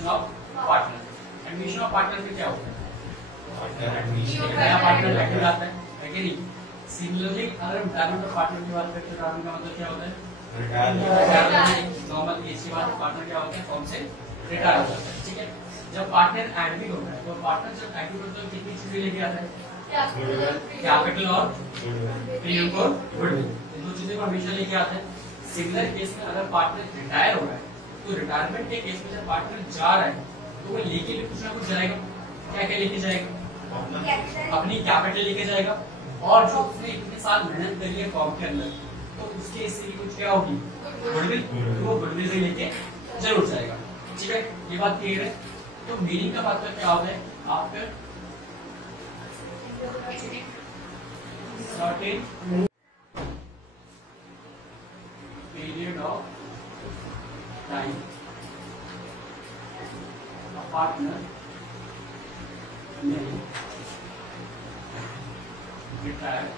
Admission of partner. Admission of partner में क्या होता है? नया पार्टनर लेकर आता है कि नहीं? सिमिलरली अगर रिटायरमेंट ऑफ पार्टनर की बात करते हैं, रिटायरमेंट का मतलब क्या होता है? नॉर्मल एज के बाद पार्टनर क्या होता है? फॉर्म से रिटायर हो जाता है। ठीक है, जब पार्टनर एडमिट होता है तो पार्टनर जब एडमिट होता है तो कितनी चीजें लेके आता है? कैपिटल और प्रीमियम को गुडविल, इन दो चीजों को हमेशा लेके आता है। सिमिलर केस में अगर पार्टनर रिटायर हो रहा है तो रिटायरमेंट के केस में जब पार्टनर जा रहा है तो वो लेके भी कुछ ना कुछ जाएगा। क्या क्या लेके जाएगा? अपनी कैपिटल लेके जाएगा, और जो उसने इतने साल मेहनत करी है फॉर्म के अंदर तो उसके हिस्से की कुछ क्या होगी? गुडविल, तो वो गुडविल से लेके जरूर जाएगा। ठीक है, ये बात क्लियर है। तो मीनिंग का मतलब क्या होता है? After certain period of time a partner may retire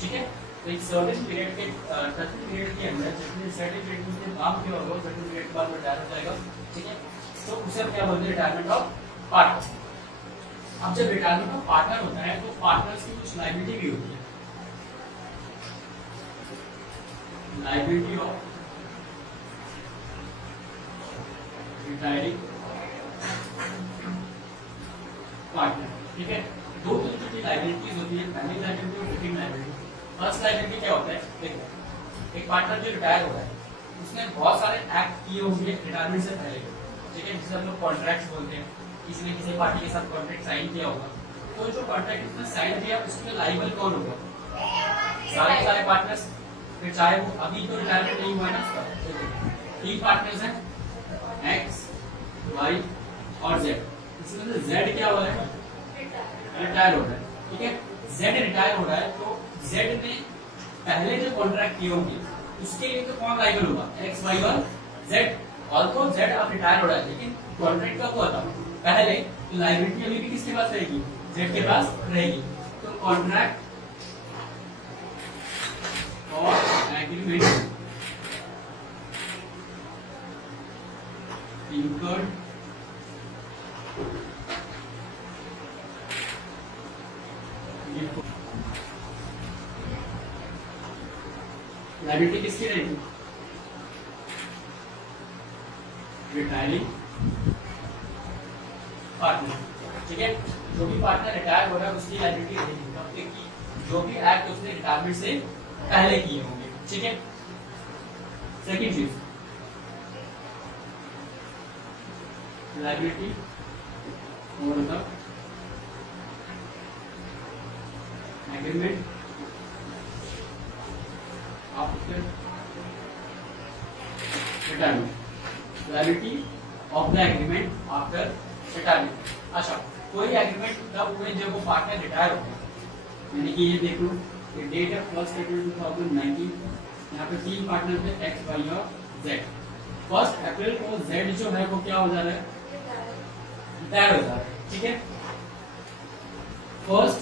ठीक है। तो एक सर्टेन पीरियड के अंदर जितने सर्टेन पीरियड में उसने काम किया होगा सर्टेन पीरियड के बाद रिटायर हो जाएगा। ठीक है, तो उसे क्या बोलते हैं? Retirement of partner. अब जब रिटायरमेंट ऑफ पार्टनर होता है तो पार्टनर्स की कुछ लायबिलिटी भी होती है। Liability of retiring partner. ठीक है, दो तरीके की लायबिलिटीज होती है, पहली लायबिलिटी और सेकंड लायबिलिटी। फर्स्ट लायबिलिटी क्या होता है? देखो, एक पार्टनर जो रिटायर हो रहा है उसने बहुत सारे एक्ट किए होंगे रिटायरमेंट से पहले। ठीक है, जिसे हम लोग कॉन्ट्रैक्ट बोलते हैं। किसी ने किसी पार्टी के साथ कॉन्ट्रैक्ट साइन किया होगा, तो जो कॉन्ट्रैक्ट उसने साइन किया उसके लायबल कौन होगा? सारे के सारे पार्टनर्स। फिर चाहे वो अभी तो रिटायरमेंट नहीं हुआ है ना उसका, तीन पार्टनर्स हैं, एक्स, वाई और जेड। इसमें से जेड क्या हो रहा है? रिटायर हो रहा है। ठीक है, जेड रिटायर हो रहा है तो जेड ने पहले जो कॉन्ट्रैक्ट किए होंगे उसके लिए तो कौन लायबल होगा? एक्स, वाई और जेड। ऑल्सो जेड अब रिटायर हो रहा है लेकिन कॉन्ट्रैक्ट कब हुआ था? पहले। तो लायबिलिटी अभी भी किसके पास रहेगी? जेड के पास रहेगी। तो कॉन्ट्रैक्ट और एग्रीमेंट incurred लायबिलिटी किसकी रहेगी? Retiring partner. ठीक है, जो भी पार्टनर रिटायर हो रहा है उसकी लायबिलिटी रहेगी तब तक कि जो भी एक्ट उसने रिटायरमेंट से पहले किए होंगे। ठीक है, सेकंड चीज लायबिलिटी और the agreement after retirement. Liability of the agreement after retirement. अच्छा, कोई एग्रीमेंट तब हुए जब वो पार्टनर रिटायर हो गया। यानी कि ये देख लो, ये डेट है 1 अप्रैल 2019। यहाँ पे तीन पार्टनर थे, एक्स, वाई और जेड। 1 अप्रैल को जेड जो है वो क्या हो जा रहा है? रिटायर हो जा रहा है। ठीक है, 1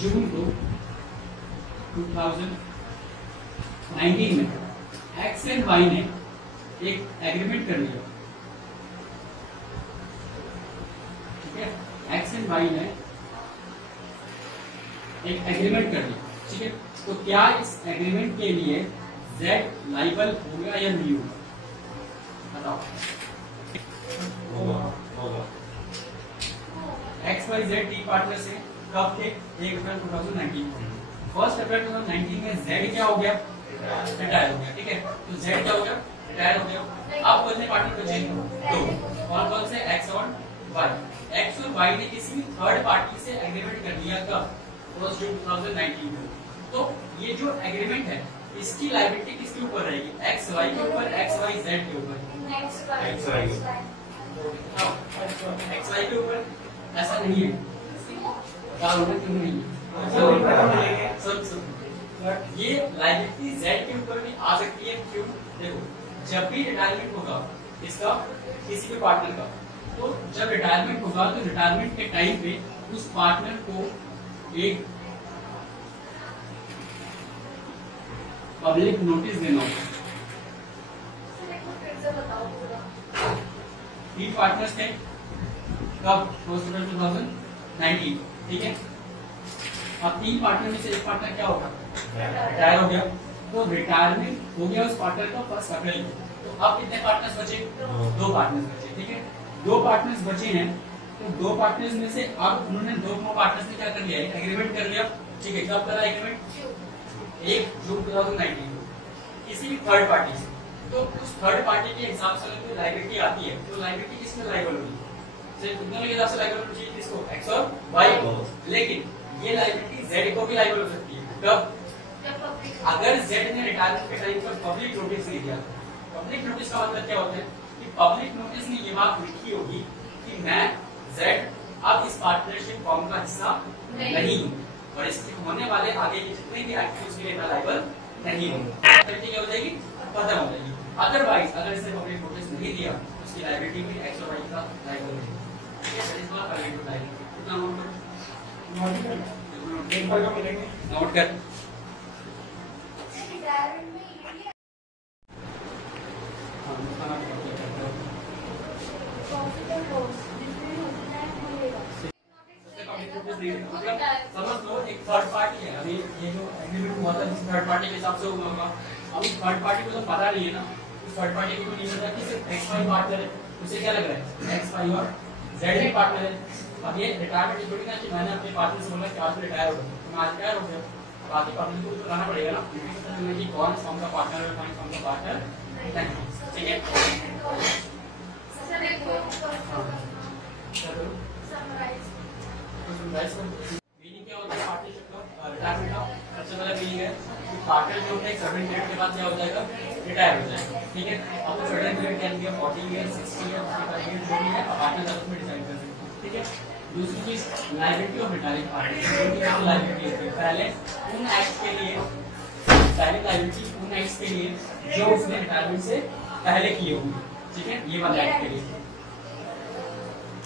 जून को 2019 में एक्स एंड वाई ने एक एग्रीमेंट कर लिया। ठीक है, एक्स एंड वाई ने एक एग्रीमेंट कर लिया। ठीक है, तो क्या इस एग्रीमेंट के लिए जेड लायबल होगा या नहीं होगा? बताओ। एक्स, वाई, जेड तीन पार्टनर से कब थे? 1 अप्रैल 2019। 1 अप्रैल 2019 में जेड क्या हो गया? रिटायर हो गया। ठीक है, तो जेड क्या हो गया? रिटायर हो गया। अब कितने पार्टनर बचे? दो। कौन कौन से? एक्स और वाई। एक्स और वाई ने किसी भी थर्ड पार्टी से एग्रीमेंट कर लिया कब? 1 जून 2019 में। तो ये जो एग्रीमेंट है इसकी लायबिलिटी किसके ऊपर रहेगी? एक्स वाई के ऊपर, एक्स वाई जेड के ऊपर। एक्स वाई के ऊपर। ऐसा नहीं है, क्यों नहीं है? ये लायबिलिटी जेड के ऊपर भी आ सकती है। क्यों? देखो, जब भी रिटायरमेंट होगा इसका, किसी भी पार्टनर का, तो जब रिटायरमेंट होगा तो रिटायरमेंट के टाइम पे उस पार्टनर को एक पब्लिक नोटिस देना होगा। पार्टनर्स थे कब 2019, ठीक है। अब 3 पार्टनर में से एक पार्टनर क्या होगा, रिटायर हो गया, तो रिटायरमेंट हो गया उस पार्टनर का 1 अप्रैल को। तो अब कितने पार्टनर्स बचे, 2 पार्टनर्स बचे, ठीक है। 2 पार्टनर्स बचे हैं, तो 2 पार्टनर्स में से अब उन्होंने 2 पार्टनर्स ने क्या कर लिया, एग्रीमेंट कर लिया, ठीक है। कब करा एग्रीमेंट, 1 जून 2019 को किसी भी थर्ड पार्टी से। तो उस थर्ड पार्टी के हिसाब से जो लायबिलिटी आती है, तो लायबिलिटी किसमें लायबल होगी, दोनों के हिसाब से लायबल होनी चाहिए, किसको, एक्स और वाई को। लेकिन ये लायबिलिटी जेड को भी लायबल हो सकती है, कब, अगर जेड ने रिटायरमेंट के टाइम पर पब्लिक नोटिस नहीं दिया। पब्लिक नोटिस का मतलब क्या होता है कि पब्लिक नोटिस में ये बात लिखी होगी कि मैं जेड अब इस पार्टनरशिप फॉर्म का हिस्सा नहीं हूँ, और इसके होने वाले आगे के जितने भी एक्टिविटीज के लिए मैं लायबल नहीं हूँ, क्या हो जाएगी, खत्म हो जाएगी। अदरवाइज अगर इसने पब्लिक नोटिस नहीं दिया तो उसकी लायबिलिटी भी एक्स और वाई का लायबल होगी, ठीक है। That is not related to liability. कितना नोट कर, एक बार का मिलेंगे, नोट कर। समझ लो एक थर्ड पार्टी है, अभी ये जो एग्रीमेंट हुआ था थर्ड पार्टी के हिसाब से होगा। अब इस थर्ड पार्टी को तो पता नहीं है ना, उस थर्ड पार्टी को तो नहीं पता कि सिर्फ एक्स वाई पार्टनर है, उसे क्या लग रहा है एक्स वाई और जेड भी पार्टनर है। अब ये रिटायरमेंट थोड़ी ना कि मैंने अपने पार्टनर से बोला कि आज रिटायर हो गया, तो मैं आज रिटायर हो गया, बाकी पार्टनर को तो रहना पड़ेगा ना, कि कौन फॉर्म का पार्टनर है, कौन फॉर्म का पार्टनर नहीं, ठीक है। मीनिंग क्या होता है पार्टनरशिप का, रिटायरमेंट का सबसे पहला मीनिंग है कि पार्टनर जो होता है एक सर्टेन पीरियड के बाद क्या हो जाएगा, रिटायर हो जाएगा, ठीक है। अब तो certain period can be 40 year, 60 year, 45 year जो भी है, अब पार्टनर उसमें डिसाइड कर सकते हैं, ठीक है। दूसरी चीज liability of retiring partner, liability होती है पहले उन एक्ट के लिए, पहले लायबिलिटी उन एक्ट के लिए जो उसने रिटायरमेंट से पहले किए होंगे, ठीक है, ये वाला एक्ट के लिए,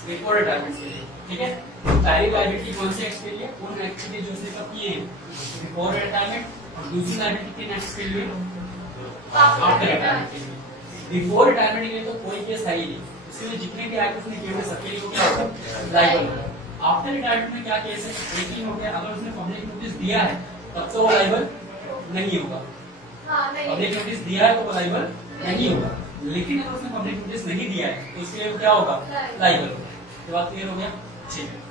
बिफोर रिटायरमेंट के लिए, ठीक है। पहली लायबिलिटी कौन से एक्ट के लिए, उन एक्ट के लिए जो उसने कब किए हैं, बिफोर रिटायरमेंट, और दूसरी लायबिलिटी किन एक्ट के लिए, आफ्टर रिटायरमेंट के लिए। बिफोर रिटायरमेंट के लिए तो कोई केस है ही नहीं, इसलिए जितने भी एक्ट उसने किए हुए सबके लिए क्या होगा, लायबल होगा। आफ्टर रिटायरमेंट में क्या केस है, एक ही हो गया, अगर उसने पब्लिक नोटिस दिया है तब तो वो लायबल नहीं होगा, पब्लिक नोटिस दिया है तो वो लायबल नहीं होगा, लेकिन अगर उसने पब्लिक नोटिस नहीं दिया है तो उसके लिए क्या होगा, लायबल होगा। ये बात क्लियर हो गया, ठीक है।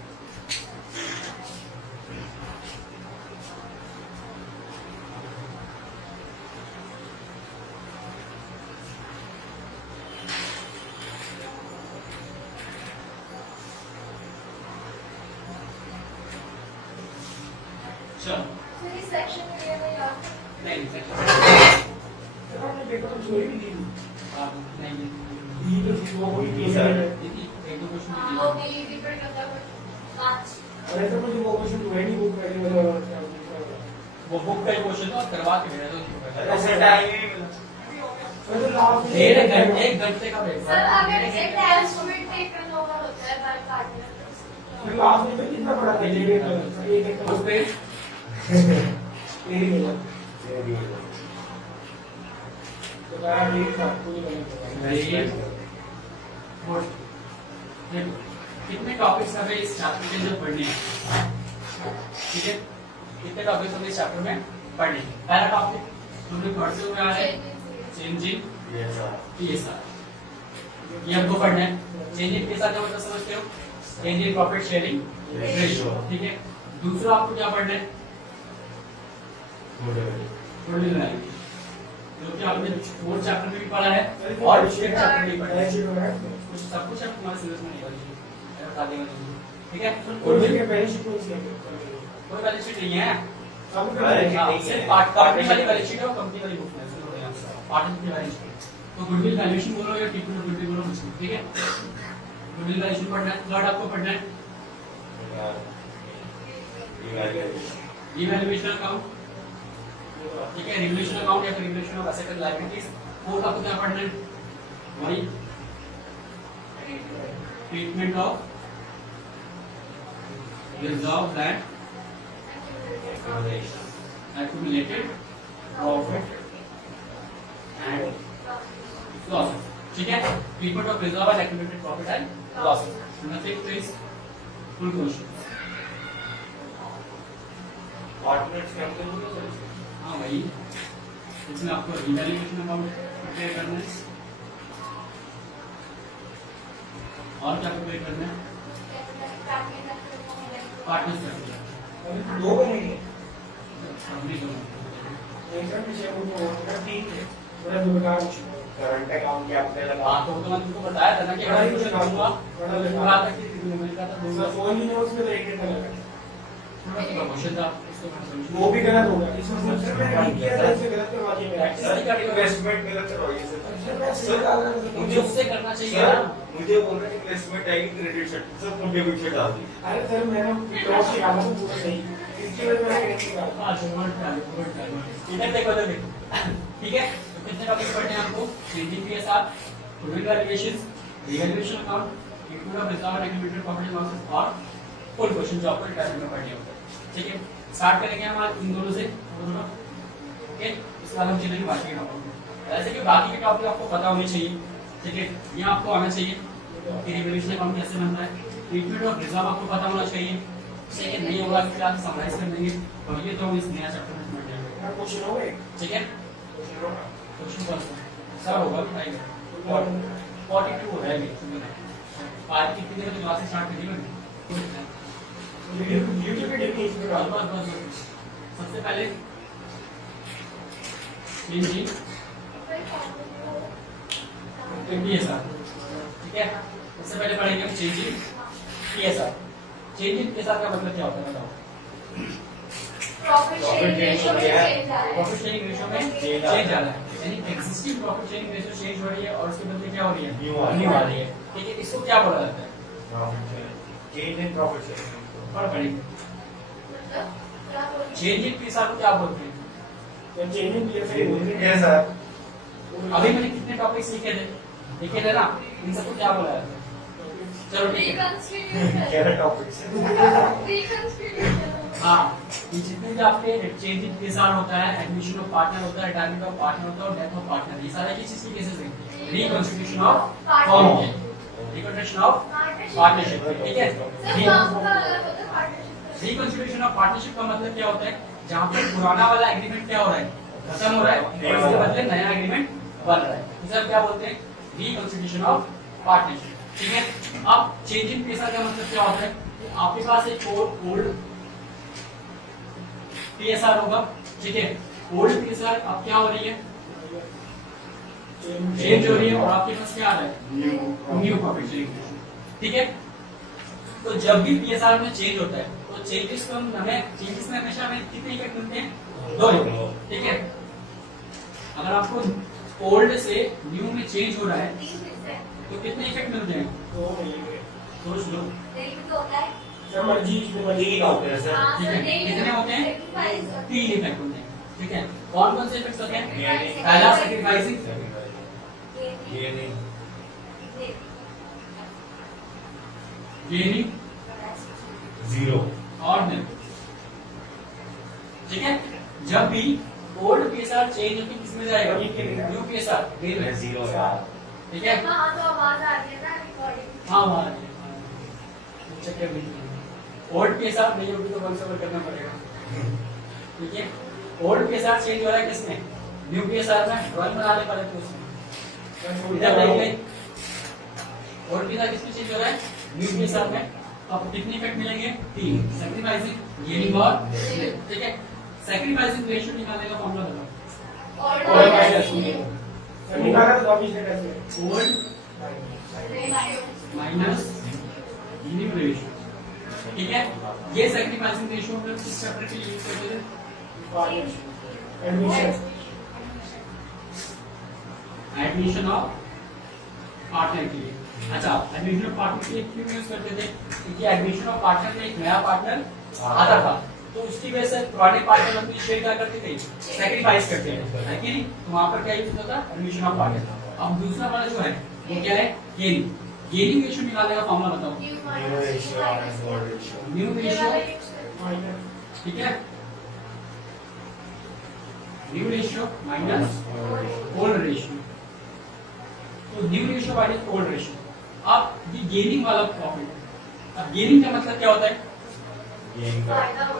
चलो सेक्शन नहीं वो बुक का ही क्वेश्चन था, करवा के भेजा तो एक घंटे का ब्रेक। सर अगर एक टेस्ट में टेकन ओवर होता है बाय पार्टनर फिर लास्ट में कितना बड़ा एक उस पे कितने टॉपिक्स हमें इस चैप्टर के अंदर पढ़ने हैं, ठीक है। कितने टॉपिक्स हमें इस चैप्टर में पढ़ने हैं। पहला टॉपिक हमने पढ़ते हुए आ रहे हैं चेंजिंग पीएसआर, ये हमको पढ़ना है। चेंजिंग पीएसआर क्या मतलब समझते हो, change in profit sharing ratio, ठीक है। दूसरा आपको क्या पढ़ना है, गुडविल वैल्यू, जो कि आपने 4th चैप्टर में भी पढ़ा है और 5th चैप्टर में भी पढ़ा है। कुछ सब कुछ आप तुम्हारे सिलेबस में नहीं पढ़ा, बता देंगे, ठीक है। गुडविल के बैलेंस शीट कोई बैलेंस शीट नहीं है, सिर्फ पार्टनर वाली बैलेंस शीट है और कंपनी वाली बुक है, पार्टनर की बैलेंस शीट। तो गुडविल वैल्यूएशन बोलो या टिपिकल गुडविल बोलो, ठीक है। गुडविल वैल्यूएशन पढ़ना है। थर्ड आपको पढ़ना है इवैल्यूएशन अकाउंट, ठीक है, रिवैल्यूएशन अकाउंट या फिर revaluation of asset and liabilities. Fourth आपको क्या पढ़ना है, वही treatment of reserve and accumulated profit and losses, ठीक है, treatment of reserve and accumulated profit and losses. Nothing two is full question. Partners के अंदर हाँ भाई, इसमें आपको रिवैल्यूएशन अकाउंट प्रिपेयर करना है और क्या प्रिपेयर करना है, पार्टनर्स कैपिटल दो बनेंगे सबने करना एक सर पीछे वो ठीक है थोड़ा दुबका करंट अकाउंट कैपिटल हाँ, तो मैंने तुमको बताया था ना कि अगर क्वेश्चन करूंगा बड़ा लगा। पूरा तक की मैंने कहा था सर दूसरा फोन ही नहीं उसमें तो एक घंटा लगा थोड़ा सा क्वेश्चन था उसको मैंने समझा। वो भी गलत होगा इसमें सर मैंने नहीं किया था इससे गलत करवा दिया मेरा सर इन्वेस्टमेंट गलत करवाइए सर सर। मैं सही कहा था मुझे उससे करना चाहिए ना। मुझे बोल रहे हैं इन्वेस्टमेंट आएगी क्रेडिट सेट सब तुम डेबिट सेट डाल दी। अरे सर मैंने क्रॉस किया था पूरा सही इसकी वजह से मैंने क्रेडिट किया हाँ, इधर देखो, इधर देखो। ठीक है, तो कितने टॉपिक पढ़ने हैं आपको? Changing PSR, proving valuations, revaluation account, treatment of reserve and accumulated profit and losses और फुल क्वेश्चन जो आपको डिटेल में पढ़ने होंगे। ठीक है, स्टार्ट करेंगे हम आज इन दोनों से दोनों। ओके, इसके बाद हम चलेंगे बाकी के टॉपिक में। ऐसे कि बाकी के टॉपिक आपको पता होने चाहिए। ठीक है, ये आपको आना चाहिए कि रिवैल्यूएशन अकाउंट कैसे बनता है, ट्रीटमेंट ऑफ रिजर्व आपको पता होना चाहिए। ठीक है, नहीं होगा तो फिर आप समराइज कर देंगे और ये तो हम इस नया चैप्टर में पढ़ेंगे। था कुछ ना होए ठीक है, कुछ ना होगा क्वेश्चन कौन सा सर होगा कि नहीं? 42 हो रहा है अभी। आज कितने बजे क्लासेस स्टार्ट करेंगे? यूट्यूब पे देखिए इसमें डाल बस सबसे पहले जी पीएसआर। ठीक है, सबसे पहले पढ़ेंगे हम चेंजिंग पीएसआर। चेंजिंग पीएसआर का मतलब क्या होता है बताओ? प्रॉफिट शेयरिंग रेशियो में चेंज आ रहा है। प्रॉफिट शेयरिंग रेशियो में चेंज आ रहा है, यानी existing profit sharing ratio change हो रही है और उसके बदले क्या हो रही है? न्यू आ रही है। ठीक है, इसको क्या बोला जाता है? Change in profit sharing. पढ़ पढ़ेंगे। मतलब क्या बोल रहे हैं? चेंजिंग पीएसआर को क्या बोलते हैं? जब चेंजिंग किया सही बोलते यस सर। अभी मैंने कितने टॉपिक सीखे थे, लिखे थे ना, इन सबको क्या बोला जाता है? चलो ठीक है। Reconstitution। क्या टॉपिक्स Reconstitution। हाँ, ये जितने भी आपके चेंजिंग पीएसआर होता है, एडमिशन ऑफ पार्टनर होता है, रिटायरमेंट ऑफ पार्टनर होता है और डेथ ऑफ पार्टनर, ये सारे किस चीज के केसेस हैं? रिकॉन्स्टिट्यूशन ऑफ फर्म के, रिकॉन्स्टिट्यूशन ऑफ पार्टनरशिप। ठीक है, सर नाम का अलग होता है पार्टनरशिप। रिकॉन्स्टिट्यूशन ऑफ पार्टनरशिप का मतलब क्या होता है? जहाँ पे पुराना वाला एग्रीमेंट क्या हो रहा है, खत्म हो रहा है और उसके बदले नया एग्रीमेंट बन रहा है, तो सर क्या बोलते हैं? Reconstitution of partnership. ठीक है, अब चेंजिंग पीएसआर का मतलब क्या होता है? आपके पास एक ओल्ड पीएसआर होगा। ठीक है, ओल्ड पीएसआर अब क्या हो रही है? चेंज हो रही है और आपके पास क्या आ रहा है? New profit sharing ratio. ठीक है, तो जब भी पीएसआर में चेंज होता है तो चेंजेस में हमेशा हमें कितने इफेक्ट मिलते हैं? दो इफेक्ट। ठीक है, अगर आपको ओल्ड से न्यू में चेंज हो रहा है 30% तो कितने इफेक्ट मिलते हैं? तो मिलेंगे सोच लो। डेली तो होता है। जब मर्जी इसमें मर्जी ठीक होते हैं सर। हाँ, ठीक सर, है, daily कितने होते हैं? 35 तीन इफेक्ट होते हैं। ठीक है, कौन कौन से इफेक्ट होते हैं? Sacrifice। पहला सैक्रिफाइसिंग, ये नहीं गेनिंग जीरो। और न्यू। ठीक है, जब भी ओल्ड पीएसआर चेंज होकर किसमें जाएगा? न्यू पीएसआर गेन में। जीरो यार। ठीक है, हाँ, तो आवाज आ रही है ना रिकॉर्डिंग। हाँ वहाँ चेक कर लीजिए। ओल्ड पीएसआर नहीं होगी तो वन से करना पड़ेगा। ठीक है, ओल्ड पीएसआर चेंज हो रहा है किसमें? न्यू पीएसआर में। ड्राइंग बनाने पड़े तो उसमें इधर देखिए, ओल्ड पीएसआर किसमें चेंज हो रहा है? न्यू पीएसआर में। अब कितने इफेक्ट मिलेंगे? तीन, सैक्रिफाइसिंग, गेनिंग और गेन। ठीक है, सैक्रिफाइसिंग रेशियो निकालने का फॉर्मूला बताओ। और माइनस सर निकाला तो अभी से कैसे ओल्ड माइनस न्यू रेशियो। ठीक है, ये सैक्रिफाइसिंग रेशियो हम लोग किस चैप्टर के लिए यूज करते थे? एडमिशन एडमिशन ऑफ पार्टनर के लिए। अच्छा, एडमिशन ऑफ पार्टनर के लिए क्यों यूज करते थे? क्योंकि एडमिशन ऑफ पार्टनर में एक नया पार्टनर आता था तो उसकी वजह से पुराने पार्टनर अपनी शेयर क्या करते थे? सैक्रिफाइस करते थे, है कि नहीं? तो वहां पर क्या यूज होता था? Admission of partner. अब दूसरा वाला जो है वो क्या है? गेनिंग। गेनिंग रेशियो निकालने का फॉर्मूला बताओ। जीरो रेशियो और old ratio. New ratio, minus ठीक है, new ratio minus old ratio. तो new ratio what is old ratio. अब ये गेनिंग वाला प्रॉफिट, अब गेनिंग का मतलब क्या होता है?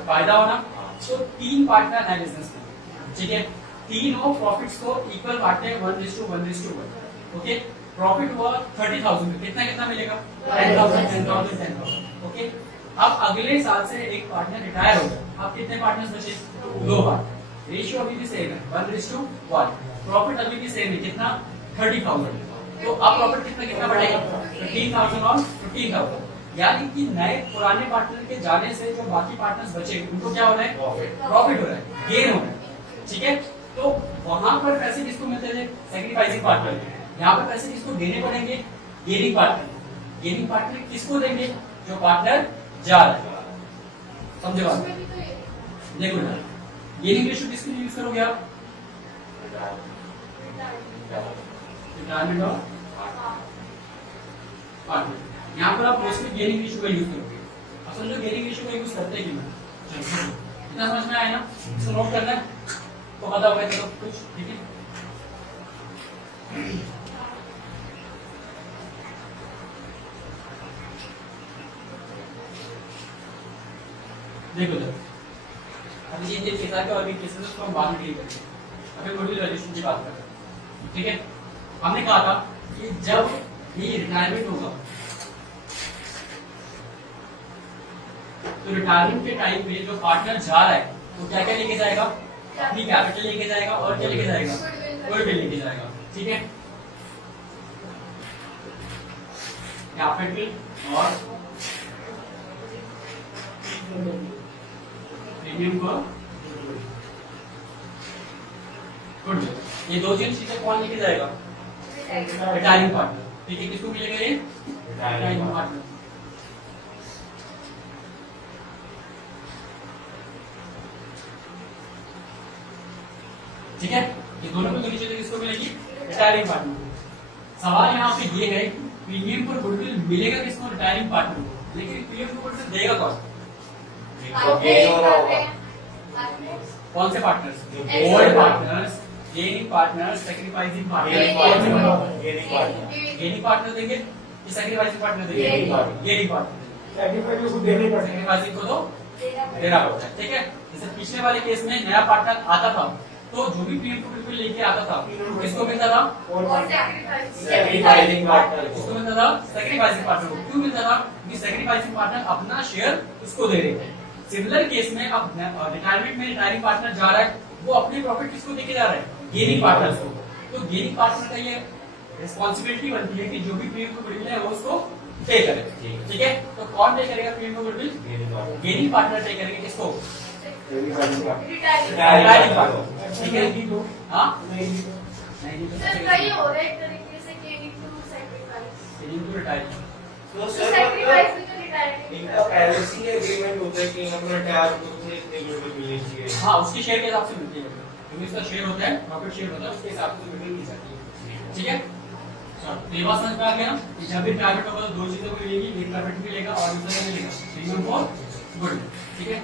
फायदा होना। तो 3 पार्टनर है बिजनेस में, ठीक है, तीनों प्रॉफिट्स को इक्वल बांटते हैं 1:1:1। ओके, प्रॉफिट हुआ 30,000, कितना कितना मिलेगा? 10,000 10,000 10,000। ओके, अब अगले साल से एक पार्टनर रिटायर हो गया, अब कितने पार्टनर्स बचे? 2 पार्टनर। रेशियो अभी भी सेम है 1:1। प्रॉफिट अभी भी सेम है, कितना? 30,000। तो अब प्रॉफिट कितना कितना बढ़ेगा? 15,000 और 15,000। यानी कि नए पुराने पार्टनर के जाने से जो बाकी पार्टनर्स बचे उनको क्या हो रहा है? प्रॉफिट हो रहा है, गेन हो रहा है, ठीक है। तो वहां पर पैसे किसको मिलते थे? Sacrificing partner. यहाँ पर पैसे किसको देने पड़ेंगे? Gaining partner. गेनिंग पार्टनर किसको देंगे? जो पार्टनर जा रहा है, समझे बात? देखो ना, गेनिंग रेशियो किसके लिए यूज करोगे आप? रिटायरमेंट और पार्टनर। यहाँ पर आप मोस्टली गेनिंग रेशियो का यूज करोगे। असल जो गेनिंग रेशियो का यूज करते हैं क्यों? इतना समझ में आया ना? इसको नोट करना है तो पता होगा तो कुछ, ठीक है। देखो जब अभी ये केस के और भी केसेस उसको हम बाद में डील करेंगे। अभी गुडविल वैल्यूएशन की बात कर रहे हैं, ठीक है। हमने कहा था कि जब ये रिटायरमेंट होगा तो रिटायरमेंट के टाइम पे जो पार्टनर जा रहा है वो क्या क्या लेके जाएगा? अपनी कैपिटल लेके जाएगा और क्या लेके जाएगा? गुडविल लेके जाएगा, ठीक है। कैपिटल और प्रीमियम को गुडविल, ये दो चीजें कौन लेके जाएगा? रिटायरिंग पार्टनर, ठीक है। किसको मिलेगा ये? Retiring partner. ठीक है, ये दोनों को चीजें किसको मिलेगी? Retiring partner. सवाल यहाँ पे ये है प्रीमियम पर गुडविल मिलेगा किसको? रिटायरिंग पार्टनर को। लेकिन प्रीमियम को गुडविल देगा कौन? कौन से partners? Old partners, gaining partners, sacrificing partner. Gaining partner देंगे कि सैक्रिफाइसिंग पार्टनर देंगे? Gaining partner. सैक्रिफाइसिंग को तो देना पड़ता है, ठीक है। जैसे पिछले वाले केस में नया पार्टनर आता था तो जो भी प्रीमियम को बिल्कुल लेके आता था किसको मिलता था? सैक्रिफाइसिंग पार्टनर को। किसको मिलता था? सैक्रिफाइसिंग पार्टनर को। क्यों मिलता था? क्योंकि सैक्रिफाइसिंग पार्टनर अपना शेयर उसको दे रहे थे। सिमिलर केस में अब रिटायरमेंट में रिटायरिंग पार्टनर जा रहा है, वो अपनी प्रॉफिट किसको देके जा रहा है? गेनिंग पार्टनर को। तो गेनिंग पार्टनर का ये रिस्पॉन्सिबिलिटी बनती है कि जो भी प्रीमियम को गुडविल है वो उसको पे करे, ठीक है। तो कौन पे करेगा प्रीमियम को गुडविल? गेनिंग पार्टनर पे करेंगे किसको? रिटायरिंग पार्टनर, ठीक है। हाँ नहीं सर वही हो रहा है एक तरीके से gaining to sacrifice. Gaining to retiring. तो सैक्रिफाइस में तो रिटायरिंग इनका पहले से ही एग्रीमेंट होता है कि हम रिटायर को इतने गुडविल मिलनी चाहिए। हाँ, उसके शेयर के हिसाब से मिलती है, क्योंकि उसका शेयर होता है, प्रॉफिट शेयर होता है, उसके हिसाब से गुडविल मिल जाती है, ठीक है। तो ये बात समझ में आ गया ना कि जब भी रिटायरमेंट होगा तो दो चीजों को मिलेगी, एक प्रॉफिट मिलेगा और दूसरा मिलेगा प्रीमियम और गुडविल, ठीक है।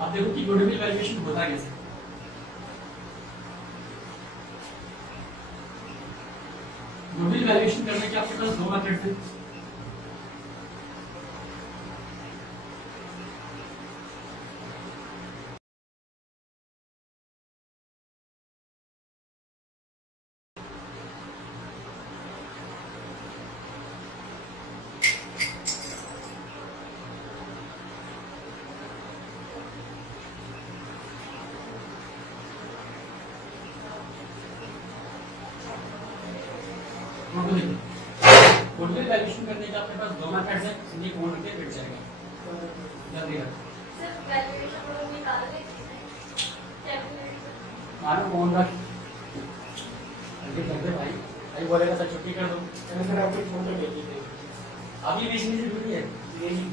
अब देखो कि गुडविल वैल्यूएशन होता कैसे। गुडविल वैल्यूएशन करने के आपके पास दो मेथड्स हैं। गुडविल वैल्यूएशन करने के आपके पास दो मेथड्स हैं, इन्हें कोड करके बैठ जाएगा जल्दी कर। सर वैल्यूएशन को निकाल देते कैलकुलेटर मानो फोन रख जल्दी कर दे भाई, भाई बोलेगा सर छुट्टी कर दो। सर आपकी फोटो ले लीजिए। अभी बीच में ड्यूटी है यही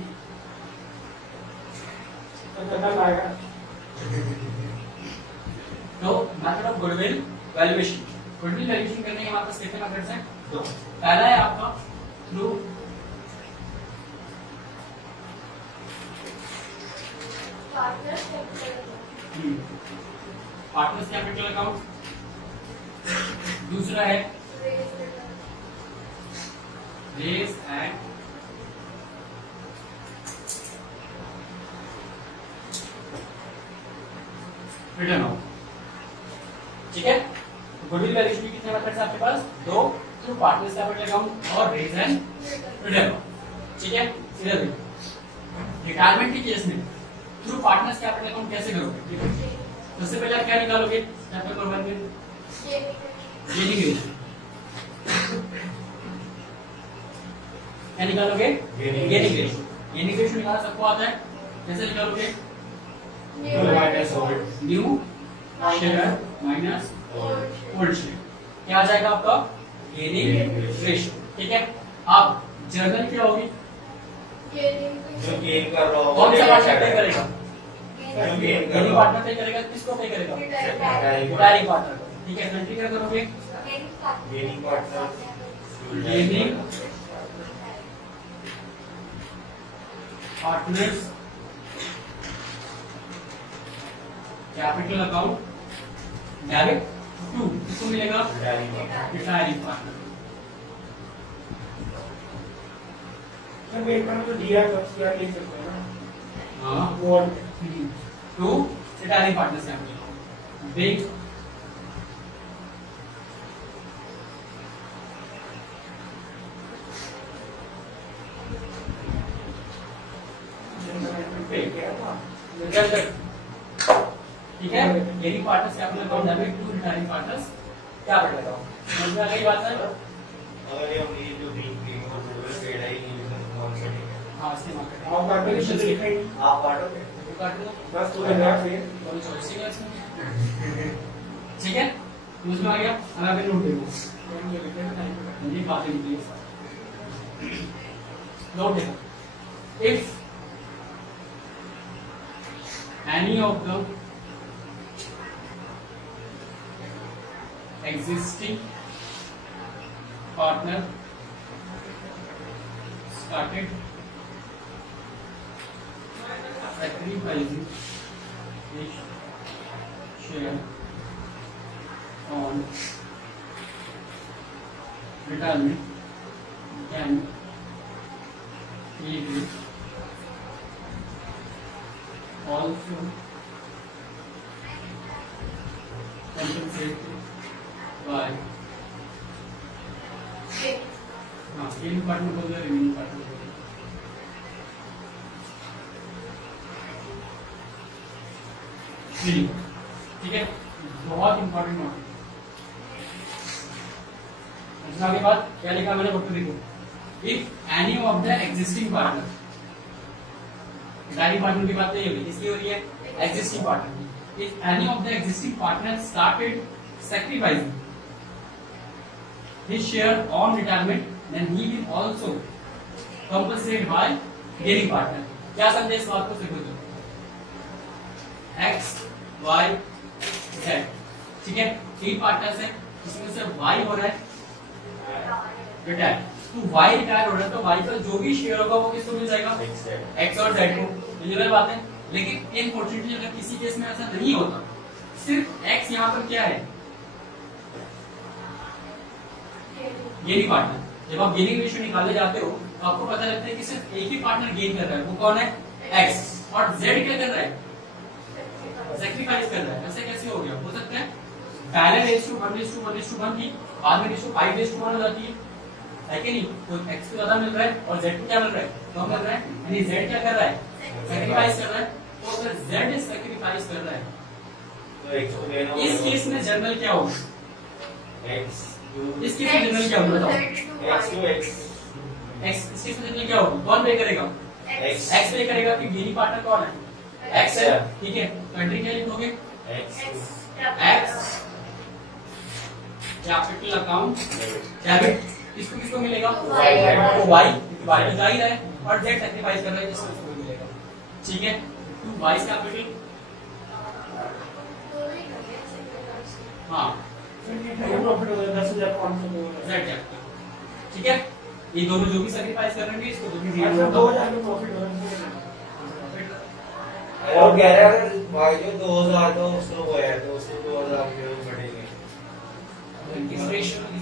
तो कल आएगा। तो method of goodwill valuation. Goodwill valuation करने के हमारे पास कितने मेथड्स हैं? दो। पहला है आपका थ्रू पार्टनर्स कैपिटल अकाउंट, दूसरा है रेज एंड रिटर्न ऑफ। ठीक है, गुडविल वैल्यूएशन के कितने मेथड्स आपके पास? दो, थ्रू पार्टनर्स कैपिटल अकाउंट और रेज एंड रिटर्न ऑफ। ठीक है, इधर देखो रिटायरमेंट के केस में थ्रू पार्टनर्स कैपिटल अकाउंट कैसे करोगे? ठीक है, सबसे पहले आप क्या निकालोगे? स्टेप नंबर 1 में गेनिंग रेशियो क्या निकालोगे? Gaining ratio. गेनिंग रेशियो निकालना सबको आता है, कैसे निकालोगे? New share minus old share, क्या आ जाएगा आपका? Gaining ratio. ठीक है, अब जर्नल क्या होगी? जो गेन कर रहा होगा कौन सा पार्टनर पे करेगा? जो गेन कर गेनिंग रहा पार्टनर पे करेगा, किसको पे करेगा? होगा रिटायरिंग पार्टनर। ठीक है, कंट्री क्या करोगे? Gaining partner gaining partners capital account direct to किसको मिलेगा? Retiring partner. जब एक बार तो दिया तो क्या लिख सकते हैं ना? हाँ, वो to retiring partners capital big ठीक है, gaining partners capital account debit to retiring partners capital account. समझ में आ गई बात है? अगर ये हमने जो ग्रीन क्रीम को गुडविल पेड है ये कौन सा है? हाँ, इसके मार्केट आप कैलकुलेशन लिखा ही आप काटोगे काट दो बस तो लगा फिर कोई चॉइस ही नहीं। ठीक है, समझ में आ गया? अब आप नोट देखो, ये बातें निकली नोट देखो। If any of the existing partner started sacrificing his share on retirement, then he will also compensate by gaining partner बोल रहे, रिमेनिंग पार्टनर बोल रहे। ठीक है, बहुत इंपॉर्टेंट नोट। इसमें आगे बात क्या लिखा मैंने बोल देखो, if any of the existing partner, retiring partner की बात नहीं होगी, किसकी हो रही है? Existing partner. If any of the existing partner started sacrificing his share on retirement, then he will also compensate by gaining partner। क्या समझे इस बात को? देखो तो x y z, ठीक है, तीन पार्टनर्स है, इसमें से y हो रहा है रिटायर, तो y रिटायर हो रहा है, तो y का जो भी शेयर होगा वो किसको मिल जाएगा? x और z को। क्लियर बात है? लेकिन अनफॉर्चुनेटली अगर किसी केस में ऐसा नहीं होता, सिर्फ x यहाँ पर क्या है? Gaining partner. जब आप गेनिंग रेशियो निकालने जाते हो तो आपको पता लगता है कि सिर्फ एक ही पार्टनर गेन कर रहा है, वो कौन है? x, और z क्या कर रहा है? सैक्रिफाइस कर रहा है। ऐसे कैसे हो गया? हो सकता है पहले रेशियो 1:1:1 थी, बाद में रेशियो 5:1 हो जाती है कि नहीं? तो x को ज्यादा मिल रहा है और z को क्या मिल रहा है? कम मिल रहा है, यानी z क्या कर रहा है? सैक्रिफाइस कर रहा है। तो अगर z सैक्रिफाइस कर रहा है तो x को देना इस केस में जनरल क्या होगा? x इस केस में जनरल क्या होगा? बताओ। x to x इस केस में जनरल क्या होगा? कौन पे करेगा? x पे करेगा कि गेनिंग पार्टनर कौन है? x है, ठीक है। कंट्री क्या लिखोगे? x x capital account debit, किसको किसको मिलेगा? तो y तो जा ही रहा है और z सैक्रिफाइस कर रहा है, जिसको उसको मिलेगा। ठीक है, तो y कैपिटल, हाँ प्रॉफिट हो जाए 10,500 z कैपिटल, ठीक है। ये दोनों जो भी सैक्रिफाइस कर रहे हैं इसको तो भी 2,000 का प्रॉफिट हो जाए। वो कह रहा है भाई जो 2000 तो उसको वो है तो उसको 2000 के बढ़ेंगे। किस रेशियो में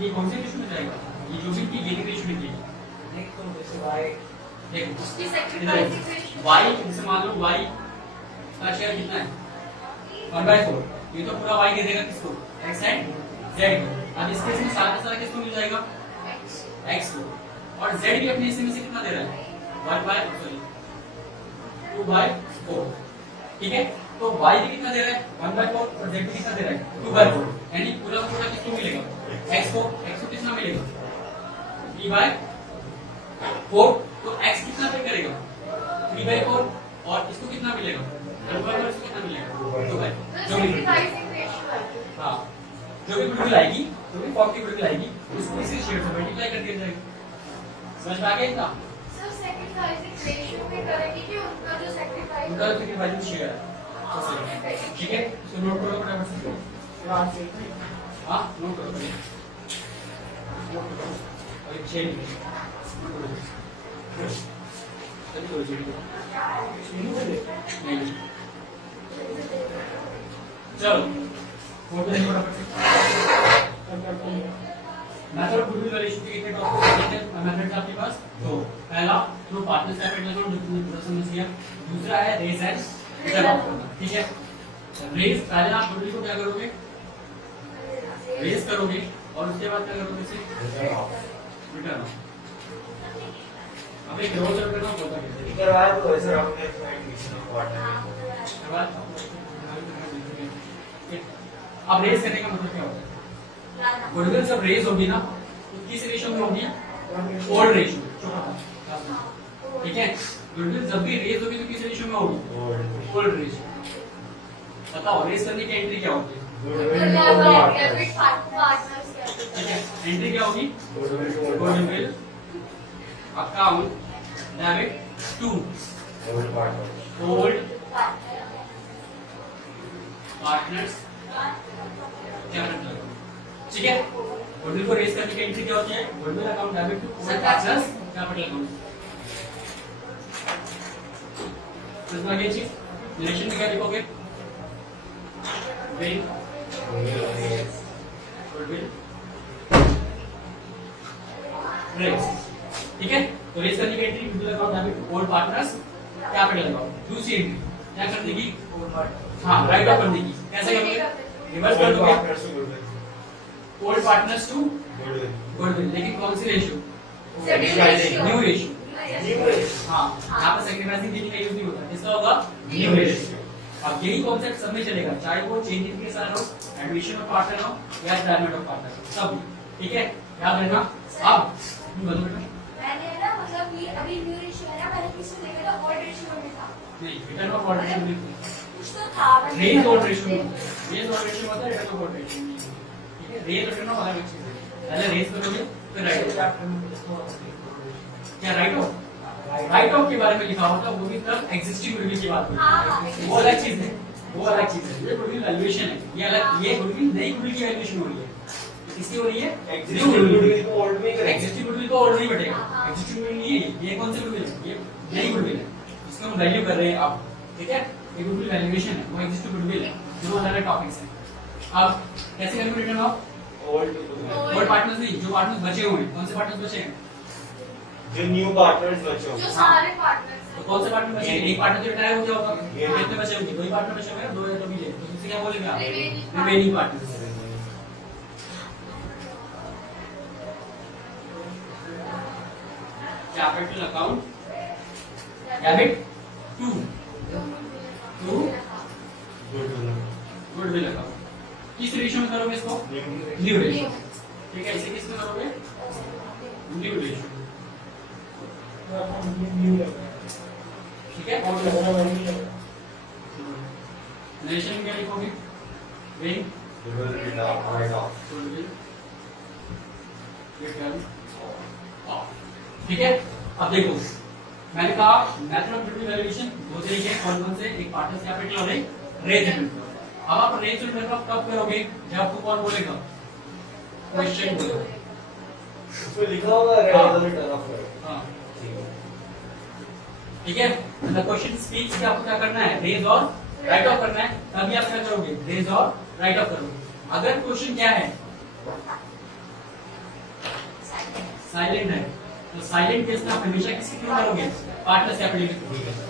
ये कौन से रेशियो में जाएगा? ये जो भी की गेनिंग रेशियो लिखी है नहीं तो जैसे y देखो उसकी sacrificing ratio y जैसे मान लो y का शेयर कितना है 1/4 ये तो पूरा y दे देगा किसको x एंड z अब इसके इसमें सारा का सारा किसको मिल जाएगा x को और z भी अपने हिस्से में से कितना दे रहा है 2/4 ठीक है तो y भी कितना दे रहा है 1/4 और z भी कितना दे रहा है 2/4 यानी पूरा पूरा किसको मिलेगा x को कितना मिलेगा 3/4 तो x कितना पे करेगा 3/4 और इसको कितना मिलेगा 1/4 इसको कितना मिलेगा 2/4 जो भी sacrificing ratio है हाँ जो भी गुडविल आएगी जो भी फॉर्म की गुडविल आएगी उसको इसी शेयर से मल्टीप्लाई कर दिया जाएगा समझ में आ गया इतना सर sacrificing ratio में करेंगे कि उनका जो sacrifice उनका सेक्रीफाइस शेयर है ठीक है इसको नोट करो फटाफट से हाँ नोट करो और 6 चलो मेथड गुडविल वैल्यूएशन के कितने टॉपिक मेथड्स आपके पास तो पहला थ्रू पार्टनर्स कैपिटल अकाउंट जो तुमने पूरा समझ लिया दूसरा है रेज एंड रिटर्न ऑफ करना ठीक है रेज पहले आप गुडविल को क्या करोगे रेज करोगे और उसके बाद क्या करोगे इसे रिटर्न ऑफ अब एक रोज रिटर्न ऑफ होता है करवाया तो वैसे आपने एडमिशन क्वार्टर में अब रेज करने का मतलब क्या होता है गुडविल जब रेज होगी ना तो किस रेशियो में होगी ओल्ड रेशियो ठीक है गुडविल जब भी रेज होगी तो किस रेशियो में होगी ओल्ड रेशियो बताओ रेज करने की एंट्री क्या होगी ठीक है एंट्री क्या होगी goodwill account debit to old partners capital ठीक है गुडविल को रेज करने की एंट्री क्या होती है goodwill account debit to old partners capital account इसमें आगे चीज रिलेशन में क्या लिखोगे गुडविल रेज ठीक है तो रेज करने की entry goodwill account debit to old partners capital account दूसरी एंट्री क्या करने की हाँ राइट ऑफ करने की कैसे करोगे रिवर्स कर दोगे ओल्ड पार्टनर्स टू गुडविल लेकिन कौन सी रेशियो न्यू रेशियो हाँ यहाँ पर सेक्रीफाइसिंग देने का यूज नहीं होता इसका होगा न्यू रेशियो अब यही कॉन्सेप्ट सब में चलेगा चाहे वो चेंज इन केस हो एडमिशन ऑफ पार्टनर हो या रिटायरमेंट ऑफ पार्टनर सब ठीक है याद रखना अब बोलो बेटा मैंने ना मतलब ये अभी न्यू रेशियो है ना मैंने किससे देखा था ओल्ड रेशियो में था नहीं रिटर्न ऑफ ऑल्ड रेशियो नहीं कुछ तो था raise old ratio raise old ratio होता है रिटर्न ऑफ ऑल्ड रेशियो ठीक है रेज रिटर्न ऑफ अलग चीज है पहले रेज करोगे फिर राइट क्या राइट ऑफ राइट ऑफ के बारे में लिखा होता वो भी तब एग्जिस्टिंग गुडविल की बात होती है वो अलग चीज है वो अलग चीज है ये गुडविल वैल्यूएशन है ये अलग ये गुडविल नई गुडविल की वैल्यूएशन हो रही है किसकी हो रही है एग्जिस्टिंग गुडविल को ओल्ड में करेंगे एग्जिस्टिंग गुडविल को ओल्ड नहीं बढ़ेगा एग्जिस्टिंग गुडविल नहीं है ये कौन सी गुडविल है ये नई गुडविल है जिसको हम वैल्यू कर रहे हैं अब ठीक है ये गुडविल वैल्यूएशन है वो एग्जिस्टिंग गुडविल है दोनों अलग अलग टॉपिक्स हैं अब कैसे करेंगे रिटर्न ऑफ ओल्ड पार्टनर्स नहीं जो पार्टनर्स बचे हुए हैं कौन से पार्टनर्स बचे हैं जो न्यू पार्टनर्स बचे जो होंगे सारे पार्टनर्स तो कौन से पार्टनर बचे एक पार्टनर जो रिटायर हो गया होगा कितने बचे होंगे दो ही पार्टनर बचे होंगे दो या तो भी है तो इससे क्या बोलेंगे आप remaining partners capital account debit to goodwill account किस रेशियो में करोगे इसको न्यू रेशियो ठीक है इसे किस में करोगे न्यू रेशियो ठीक है रिलेशन क्या लिखोगे विंग ठीक है अब देखो मैंने कहा मेथड ऑफ गुडविल वैल्यूएशन दो तरीके हैं कौन कौन से एक पार्टनर्स कैपिटल और एक रेज रिटर्न अब आप रेज रिटर्न कब करोगे जब आपको कौन बोलेगा क्वेश्चन बोलेगा उसमें लिखा होगा रिटर्न ऑफ हाँ ठीक है द क्वेश्चन स्पीक्स कि आपको क्या करना है रेज और राइट ऑफ करना है तभी आप क्या करोगे रेज और राइट ऑफ करोगे अगर क्वेश्चन क्या है साइलेंट है, तो साइलेंट केस में आप हमेशा किसकी थ्रू करोगे? पार्टनर से एफिडेविट।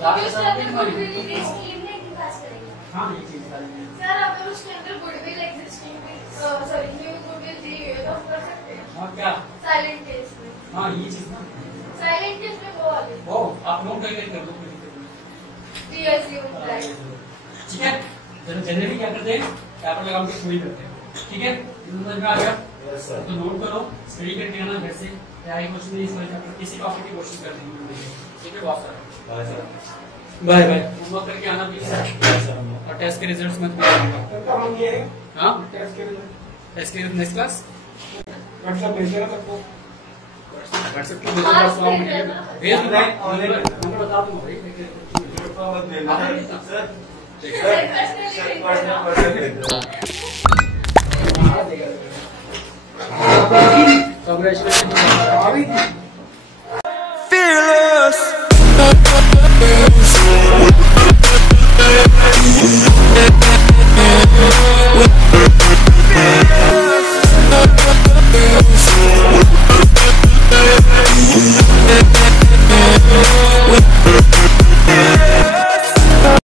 आप क्योंकि उसके अंदर गुडविल एग्जिस्टिंग नहीं की पास करेंगे। हाँ ये चीज साइलेंट है। सर अगर उसके अंदर goodwill existing sorry new goodwill दी हुई है तो हम कर सकते हैं और क्या? साइलेंट केस में। हाँ ये चीज ना, साइलेंट केस में वो वाली वो आप नोट करके कर दो। DSU होता है। ठीक है, जनरली क्या करते हैं, पेपर लगाम के थ्रू ही करते हैं। ठीक है, समझ में आ गया? Yes sir. तो नोट करो, स्टडी करके आना घर से, क्या है क्वेश्चन नहीं, इस वाले चैप्टर किसी टॉपिक की कोशिश करते हैं। ठीक है बहुत सारा। Bye sir. Bye bye. Homework करके आना प्लीज बाय सर। और टेस्ट के रिजल्ट्स मत भूलिएगा। कब हम ये हाँ टेस्ट के रिजल्ट टेस्ट के नेक्स्ट क्लास व्हाट्सएप भेज देना सबको। व्हाट्सएप पे भेज दूंगा, नंबर बता दूंगा भाई। मत भेजना sir. Sir personal congratulation. Fearless.